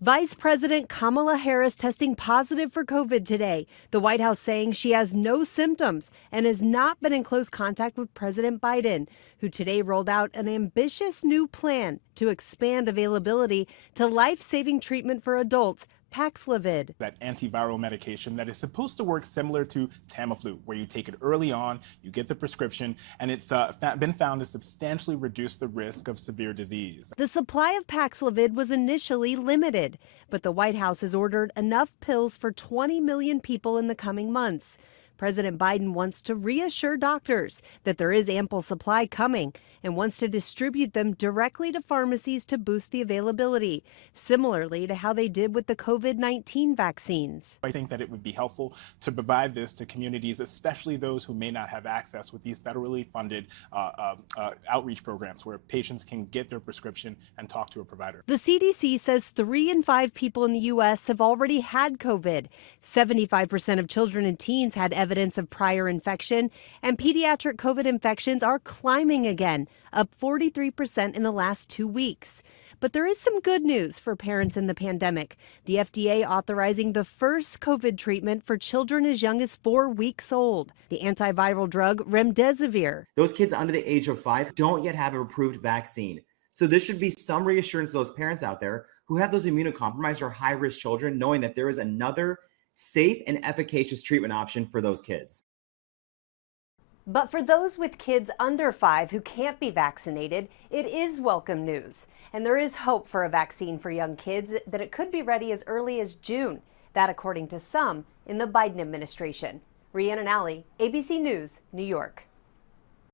Vice President Kamala Harris testing positive for COVID today. The White House saying she has no symptoms and has not been in close contact with President Biden, who today rolled out an ambitious new plan to expand availability to life-saving treatment for adults, Paxlovid. That antiviral medication that is supposed to work similar to Tamiflu, where you take it early on, you get the prescription, and it's been found to substantially reduce the risk of severe disease. The supply of Paxlovid was initially limited, but the White House has ordered enough pills for 20 million people in the coming months. President Biden wants to reassure doctors that there is ample supply coming and wants to distribute them directly to pharmacies to boost the availability, similarly to how they did with the COVID-19 vaccines. I think that it would be helpful to provide this to communities, especially those who may not have access with these federally funded outreach programs where patients can get their prescription and talk to a provider. The CDC says 3 in 5 people in the U.S. have already had COVID. 75% of children and teens had evidence of prior infection, and pediatric COVID infections are climbing again, up 43% in the last 2 weeks. But there is some good news for parents in the pandemic. The FDA authorizing the first COVID treatment for children as young as 4 weeks old, the antiviral drug remdesivir. Those kids under the age of 5 don't yet have an approved vaccine. So this should be some reassurance to those parents out there who have those immunocompromised or high-risk children, knowing that there is another safe and efficacious treatment option for those kids. But for those with kids under 5 who can't be vaccinated, it is welcome news. And there is hope for a vaccine for young kids, that it could be ready as early as June. That according to some in the Biden administration. Rhiannon Alley, ABC News, New York.